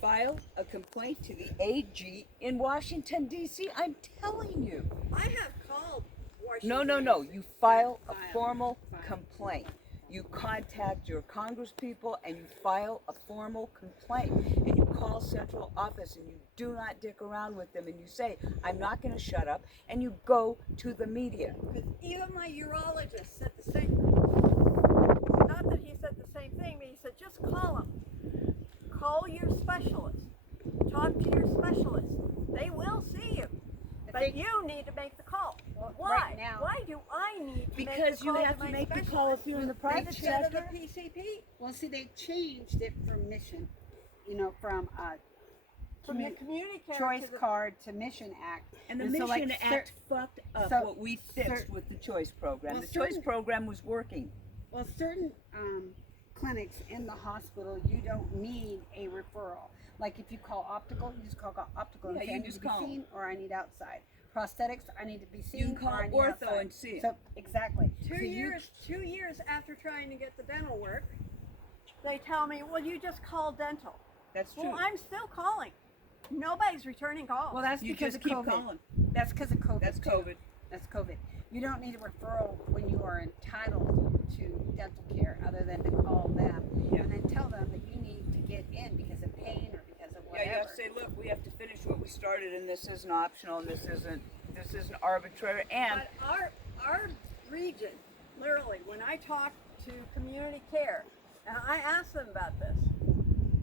file a complaint to the AG in Washington, D.C. I'm telling you. I have called Washington. No. You file a formal complaint. You contact your congresspeople and you file a formal complaint. And you call central office and you do not dick around with them and you say, I'm not going to shut up. And you go to the media. Because even my urologist said the same. Not that he said the same thing, but he said just call them. Call your specialist. Talk to your specialist. They will see you. But you need to make the call. Why? Right now, Why do I need to Because make the you call have to make the call if you're in the private instead of the sector. PCP? well, see, they changed it from mission, from From the community care choice to the, card to mission act. And the so, Mission like, Act fucked up so what we fixed cer- with the choice program. well, The choice certain- program was working. Well, certain clinics in the hospital, you don't need a referral. Like if you call optical, you just call optical and Yeah, say you I need just to be call 'em. seen or I need outside. Prosthetics, I need to be seen. You can call or I need ortho outside. and see it. So exactly. 2 So years. 2 years after trying to get the dental work, they tell me, "Well, you just call dental." That's true. Well, I'm still calling. Nobody's returning calls. Well, that's You because just of keep COVID. calling. That's because of COVID. That's too. COVID. That's COVID. You don't need a referral when you are entitled to dental care, other than to call them Yeah. and then tell them that you need to get in because of pain or because of Yeah, whatever. you have to say, look, we have to finish what we started, and this isn't optional, and this isn't arbitrary. And But our region, literally, when I talk to community care, and I ask them about this,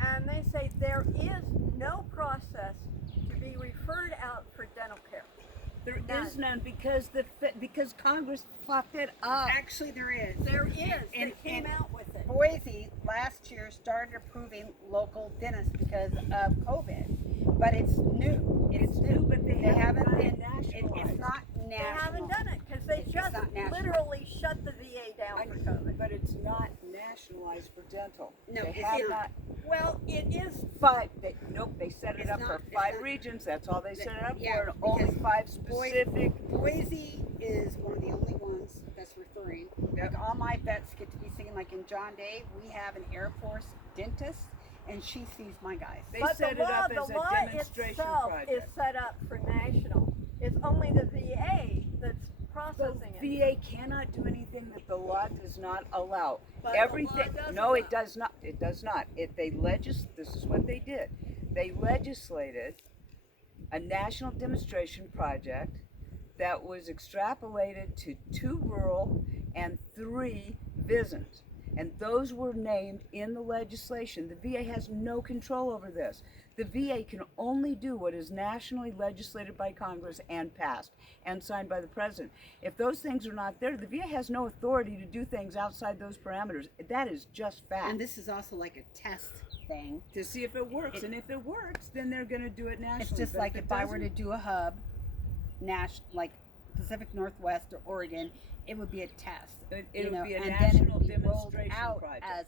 and they say there is no process to be referred out for dental care. there None. is none because Congress fucked it up. Actually, there is. There is. They And- came and- out with it. Boise last year started approving local dentists because of COVID, but it's new. It's new, but they haven't done it been. nationalized. It's not They national. haven't done it because they It's just not national. literally shut the VA down for COVID. But it's not nationalized for dental. No, they it's have not. Well, it is. They set it It's up not- for it's 5 not- regions. That's all they set it up Yeah, for. And only because 5 specific. Boise is one of the only ones that's referring. Yep. Like all my vets get to be seen. Like in John Day, we have an Air Force dentist, and she sees my guys. They But set the it law, up the as a law demonstration itself project. is set up for national. It's only the VA that's The processing it. VA cannot do anything that the law does not allow. But the Everything. law does No, allow. it does not. It does not. This is what they did. They legislated a national demonstration project that was extrapolated to 2 rural and 3 VISNs. And those were named in the legislation. The VA has no control over this. The VA can only do what is nationally legislated by Congress and passed and signed by the president. If those things are not there, the VA has no authority to do things outside those parameters. That is just fact. And this is also like a test thing. To see if it works. And if it works, then they're going to do it nationally. It's just But like it if I were to doesn't- do a hub, like Pacific Northwest or Oregon, it would be a test. It would be a and national then it would be rolled demonstration out project. as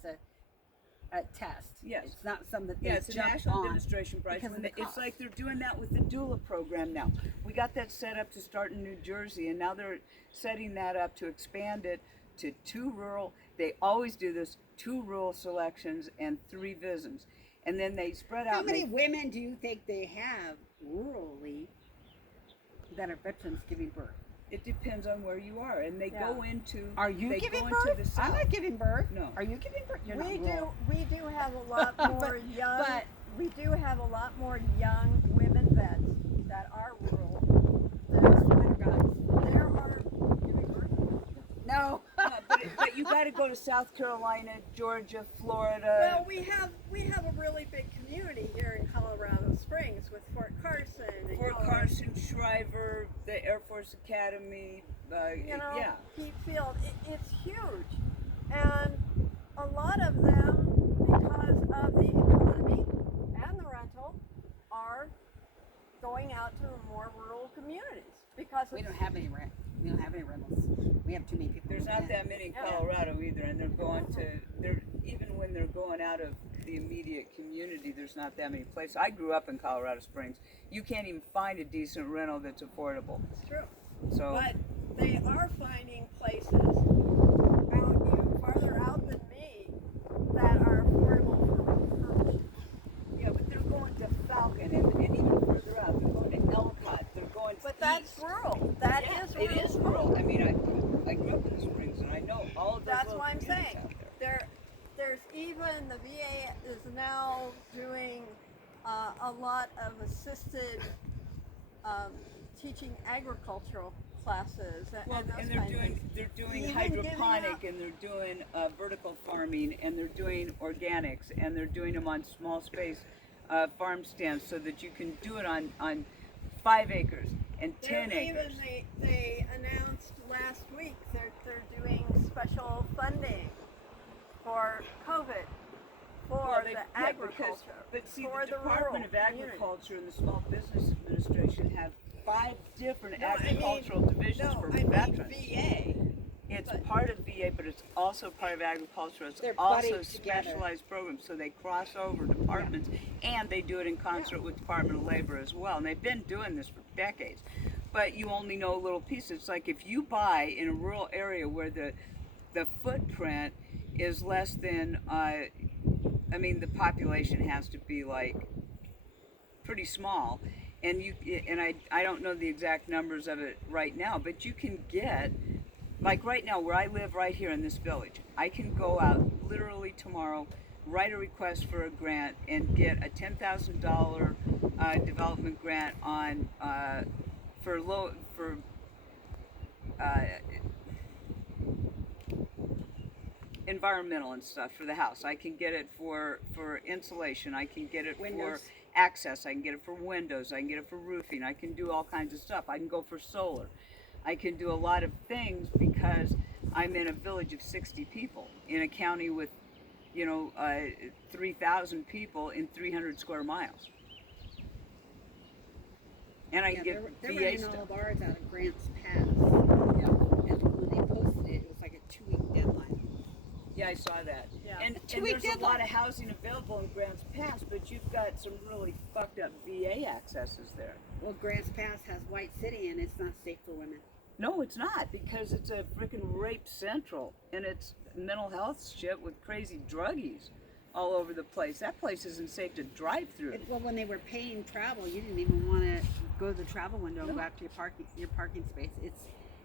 a test. Yes. It's not something that they Yeah, it's a jump national on demonstration project. because of the It's cost. like they're doing that with the doula program now. We got that set up to start in New Jersey, and now they're setting that up to expand it to 2 rural. They always do this: 2 rural selections and 3 VISNs, and then they spread out. How and many they- women do you think they have rurally that are veterans giving birth? It depends on where you are, and they go into. Are you they giving go birth? Into the south. I'm not giving birth. No. Are you giving birth? You're We not rural. do have a lot more young. but- we do have a lot more young women vets that are rural. Than guys. There are. No. But you got to go to South Carolina, Georgia, Florida. Well, we have a really big community here in Colorado Springs with Fort Carson and Fort Colorado- Carson, Shriver, the Air Force Academy. you know, Yeah. Pete Field. It's huge, and a lot of them, because of the economy and the rental, are going out to more rural communities because We it's, don't have any rent. We don't have any rentals. We have too many people. There's moving not in. that many in Yeah. Colorado either, and they're even when they're going out of the immediate community, there's not that many places. I grew up in Colorado Springs. You can't even find a decent rental that's affordable. it's true. So But they are finding places out even farther out than me that are affordable for yeah, but they're going That Yeah, is it is rural. I mean, I grew up in the Springs, and I know all of those That's little what I'm communities saying. out there. There's even the VA is now doing a lot of assisted um, teaching agricultural classes Well, and those and they're kinds of doing things. they're doing Even giving hydroponic, out- and they're doing vertical farming, and they're doing organics, and they're doing them on small space farm stands, so that you can do it on 5 acres and 10 acres. They announced last week they're doing special funding for COVID for Well, they- the yeah, agriculture. but see, for the the Department rural of community. Agriculture and the Small Business Administration have 5 different No, I mean- agricultural divisions No, for I mean veterans. VA. It's but- part of VA, but it's also part of agriculture. It's They're also buddied together. specialized programs, so they cross over departments, and they do it in concert with Department of Labor as well. And they've been doing this for decades. But you only know a little piece. It's like if you buy in a rural area where the footprint is less than, I mean, the population has to be like pretty small, and I don't know the exact numbers of it right now, but you can get, like right now where I live right here in this village, I can go out literally tomorrow, write a request for a grant, and get a $10,000 development grant on for environmental and stuff for the house. I can get it for insulation. I can get it Windows. for access. I can get it for windows. I can get it for roofing. I can do all kinds of stuff. I can go for solar. I can do a lot of things because I'm in a village of 60 people in a county with, 3,000 people in 300 square miles. And I Yeah, can they're get VA running stuff. all of ours out of Grants Pass. Yeah. And when they posted it, it was like a 2-week deadline. Yeah, I saw that. Yeah. And Two-week there's a lot deadline. of housing available in Grants Pass, but you've got some really fucked up VA accesses there. Well, Grants Pass has White City, and it's not safe for women. No, it's not, because it's a freaking rape central, and it's mental health shit with crazy druggies all over the place. That place isn't safe to drive through. Well, when they were paying travel, you didn't even want to go to the travel window and No. go out to your parking space.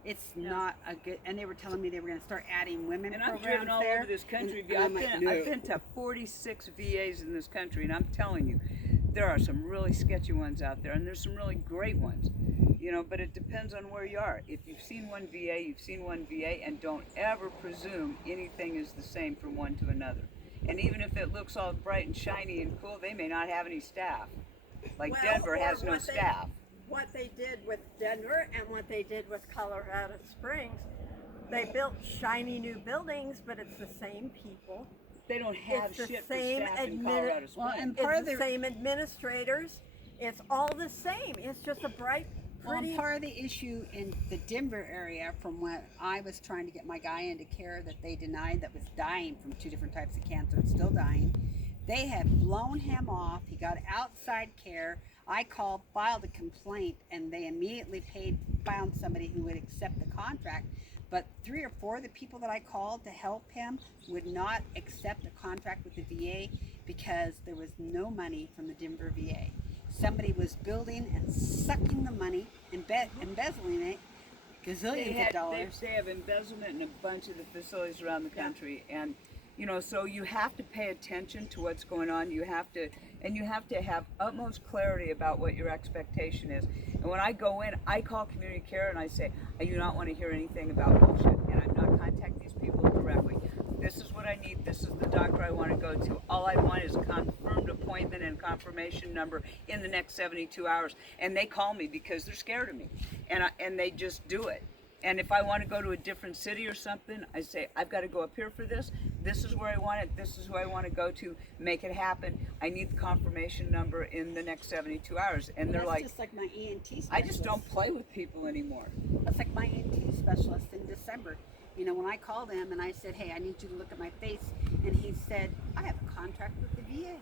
It's not a good. And they were telling me they were going to start adding women And I've programs driven all there. over this country. And I'm like, no. I've been to 46 VAs in this country, and I'm telling you, there are some really sketchy ones out there, and there's some really great ones. But it depends on where you are. If you've seen one VA, you've seen one VA, and don't ever presume anything is the same from one to another. And even if it looks all bright and shiny and cool, they may not have any staff. Like Well, Denver or has no what they- staff. What they did with Denver and what they did with Colorado Springs, they built shiny new buildings, but it's the same people. They don't have It's the shit for same staff in admini- Colorado Springs. Well, and It's part of the the same administrators. It's all the same. It's just a bright, Well, pretty. and part of the issue in the Denver area, from what I was trying to get my guy into care that they denied, that was dying from 2 different types of cancer, and still dying, they had blown him off. He got outside care. I called, filed a complaint, and they immediately found somebody who would accept the contract. But 3 or 4 of the people that I called to help him would not accept a contract with the VA because there was no money from the Denver VA. Somebody was building and sucking the money, embezzling it, gazillions of dollars. They have embezzlement in a bunch of the facilities around the country, and so you have to pay attention to what's going on. You have to have utmost clarity about what your expectation is. And when I go in, I call community care and I say, I do not want to hear anything about bullshit, and I'm not contacting these people directly. This is what I need. This is the doctor I want to go to. All I want is a confirmed appointment and confirmation number in the next 72 hours. And they call me because they're scared of me, and they just do it. And if I want to go to a different city or something, I say, I've got to go up here for this. This is where I want it. This is who I want to go to. Make it happen. I need the confirmation number in the next 72 hours. And they're That's like, just like my ENT specialist. I just don't play with people anymore. That's like my ENT specialist in December. When I called him and I said, hey, I need you to look at my face, and he said, I have a contract with the VA.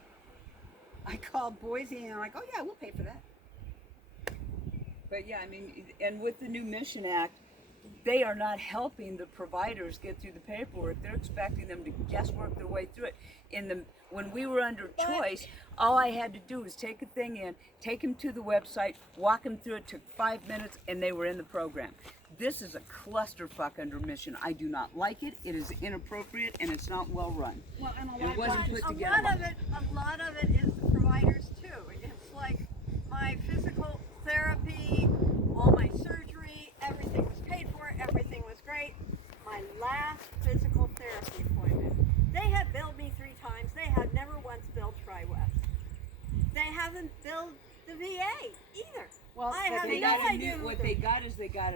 I called Boise and I'm like, oh yeah, we'll pay for that. But yeah, I mean, and with the new Mission Act, they are not helping the providers get through the paperwork. They're expecting them to guesswork their way through it. When we were under But- choice, all I had to do was take a thing in, take them to the website, walk them through it, took 5 minutes, and they were in the program. This is a clusterfuck under mission. I do not like it. It is inappropriate and it's not well run. Well, and a It lot wasn't of put a together. lot of it is the providers too. It's like my physical therapy, all my surgery, everything was paid for, everything was great. My last physical therapy appointment, they have billed me 3 times. They have never once billed TriWest. They haven't billed the VA either. Well, I but have they no got a idea. new, what they got is they got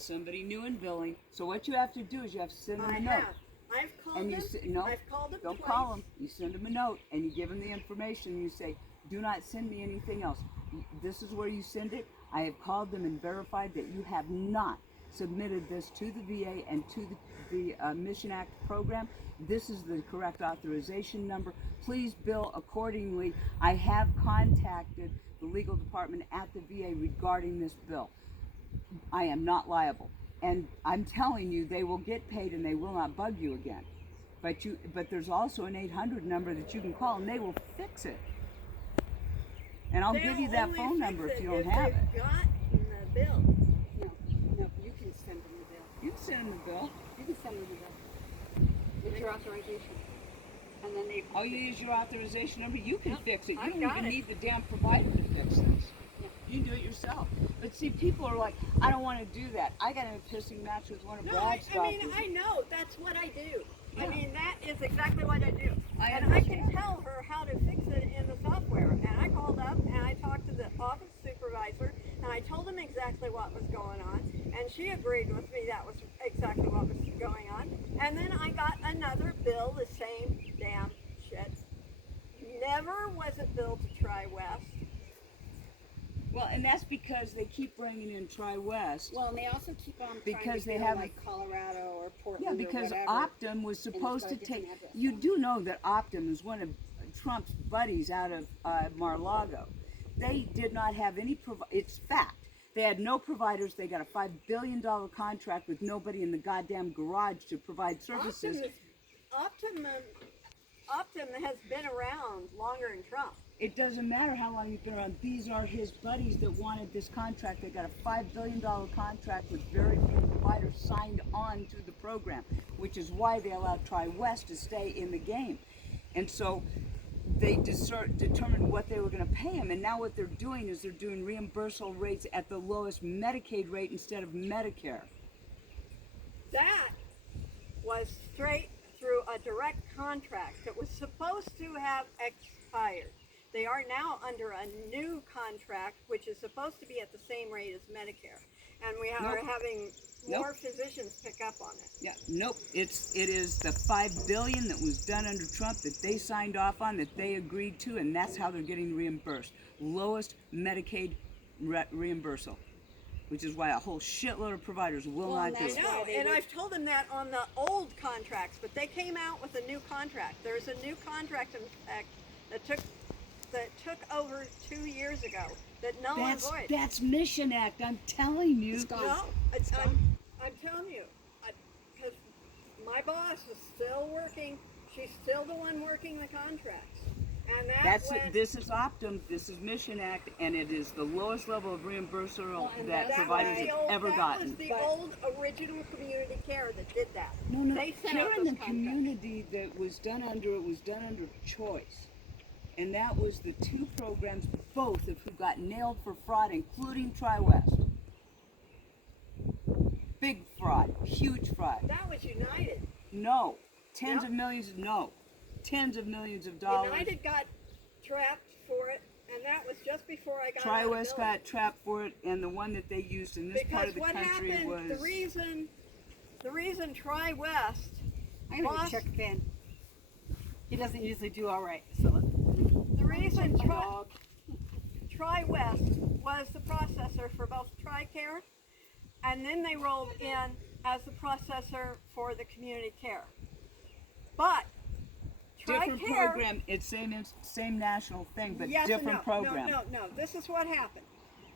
somebody new in billing. So what you have to do is you have to send them I a note. have. I've called And you them. no, I've called them don't twice. call them. You send them a note and you give them the information. And you say, do not send me anything else. This is where you send it. I have called them and verified that you have not submitted this to the VA and to the Mission Act program. This is the correct authorization number. Please bill accordingly. I have contacted the legal department at the VA regarding this bill. I am not liable. And I'm telling you, they will get paid and they will not bug you again. But there's also an 800 number that you can call and they will fix it. And I'll give you They'll that only phone fix number if it you don't have it. they've gotten the bill. No, you can send them the bill. You can send them the bill. You can send them the bill. With your authorization. And then they. Oh, you use your authorization number, you can Yep, fix it. You I've don't got even it. need the damn provider to fix this. Yeah. You can do it yourself. But see, people are like, I don't want to do that. I got in a pissing match with one of No, Brad's I mean, doctors. I know that's what I do. Yeah. I mean, that is exactly what I do. I And I can understand. tell her how to fix it in the software. And I called up and I talked to the office supervisor and I told him exactly what was going on. And she agreed with me that was exactly what was going on. And then I got another bill, the same damn shit. Never was it billed to TriWest. Well, and that's because they keep bringing in Tri-West. Well, and they also keep on trying Because to they go have- like Colorado or Yeah, Portland because or whatever. Optum was it's supposed got to a different take. address You on it. do know that Optum is one of Trump's buddies out of Mar-a-Lago. They did not have any. It's fact. They had no providers. They got a $5 billion contract with nobody in the goddamn garage to provide services. Optum has been around longer than Trump. It doesn't matter how long you've been around. These are his buddies that wanted this contract. They got a $5 billion contract with very few providers signed on to the program, which is why they allowed TriWest to stay in the game. And so they determined what they were going to pay him. And now what they're doing is they're doing reimbursable rates at the lowest Medicaid rate instead of Medicare. That was straight through a direct contract that was supposed to have expired. They are now under a new contract, which is supposed to be at the same rate as Medicare. And we are Nope. having more physicians pick up on it. Yeah, nope. It is the $5 billion that was done under Trump that they signed off on, that they agreed to, and that's how they're getting reimbursed. Lowest Medicaid reimbursal, which is why a whole shitload of providers will Well, not do and it. that's I know, why they and would- I've told them that on the old contracts, but they came out with a new contract. There's a new contract, in fact, that took over 2 years ago that null and void. That's Mission Act. I'm telling you. It's gone. No, It's I'm gone. telling you, because my boss is still working. She's still the one working the contracts, and That's went, this is Optum. This is Mission Act, and it is the lowest level of reimbursal Well, and that that's providers was the have old, ever that gotten. was the But- old original community care that did that. No, They sent care out in those the community that was done under choice, and that was the 2 programs, both of who got nailed for fraud, including TriWest. Big fraud, huge fraud. That was United. No, tens Yep. of millions. No, tens of millions of dollars. United got trapped for it, and that was just before I got out of TriWest billing. got trapped for it, and the one that they used in this part Because of the what country happened, was. the reason TriWest I'm gonna lost, check Ben. He doesn't usually do all right, so. the reason My dog. TriWest was the processor for both TRICARE, and then they rolled in as the processor for the community care. But Different TRICARE, program. It's same national thing, but yes and different no, program. No. This is what happened.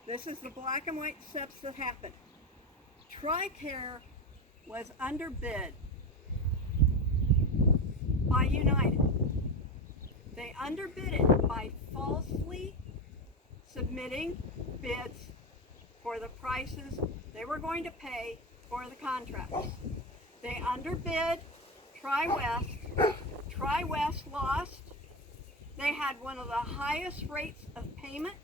This is the black and white steps that happened. TRICARE was underbid by United. They underbid it by falsely submitting bids for the prices they were going to pay for the contracts. They underbid Tri-West. Tri-West lost. They had one of the highest rates of payment.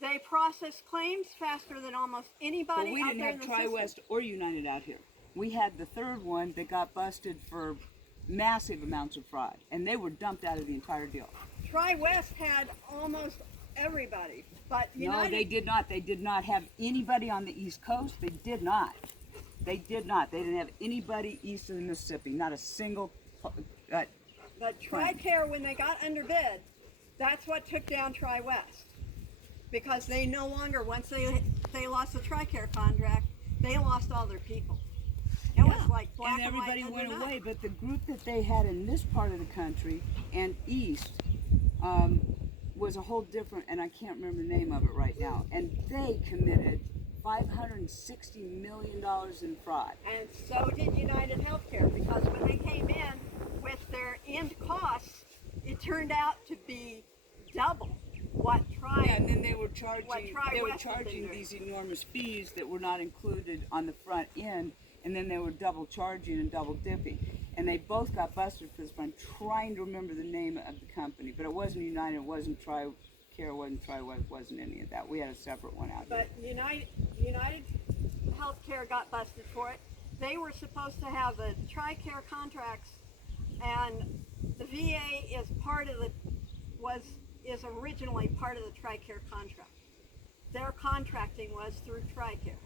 They processed claims faster than almost anybody But we out didn't there have in the system. Tri-West or United out here. We had the third one that got busted for massive amounts of fraud, and they were dumped out of the entire deal. Tri-West had almost everybody, but No, United. they did not. They did not have anybody on the East Coast. They did not. They did not. They didn't have anybody east of the Mississippi. Not a single. But TRICARE, when they got underbid, that's what took down Tri-West. Because they no longer, once they lost the TRICARE contract, they lost all their people. It was like black and everybody white went overnight. away. But the group that they had in this part of the country and east was a whole different, and I can't remember the name of it right now. And they committed $560 million in fraud. And so did United Healthcare, because when they came in with their end costs, it turned out to be double what Yeah, and then they were charging Tri-West had been doing. these enormous fees that were not included on the front end, and then they were double charging and double dipping. And they both got busted for this. I'm trying to remember the name of the company, but it wasn't United, it wasn't TRICARE, it wasn't Tri-West, wasn't any of that. We had a separate one out here. But United Healthcare got busted for it. They were supposed to have the TRICARE contracts, and the VA is originally part of the TRICARE contract. Their contracting was through TRICARE.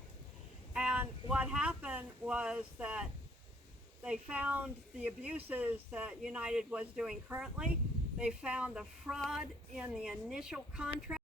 And what happened was that they found the abuses that United was doing currently. They found the fraud in the initial contract.